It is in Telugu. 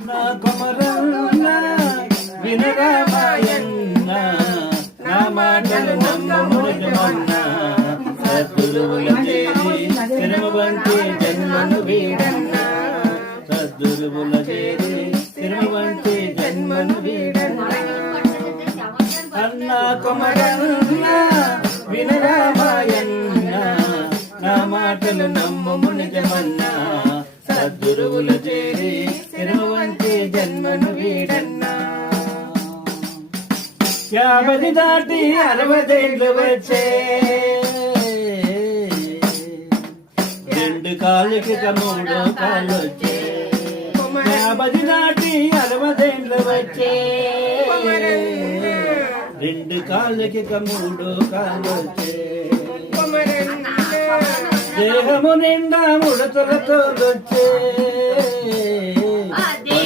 నా కొమరన్న వినరామాయన్న నా మాటలు నమ్మమునిజమన్న సద్గురువుల చేరి స్థిరమ వంటి జన్మను వీడన్న సద్గురువుల చేరి స్థిరమ వంటి జన్మను వీడన్న అన్న కొమరన్న వినరామాయన్న నా మాటలు నమ్మమునిజమన్న సద్గురువుల చేరి స్థిరమ వంటి జన్మను వీడన్నా 50 దాటి 60 వచ్చే రెండు కాళ్ళకి మూడో కాళ్ళు వచ్చే 50 దాటి 60 వచ్చే రెండు కాళ్ళకి మూడో కాళ్ళు వచ్చే దేహము నిండా ముడతలతో వచ్చే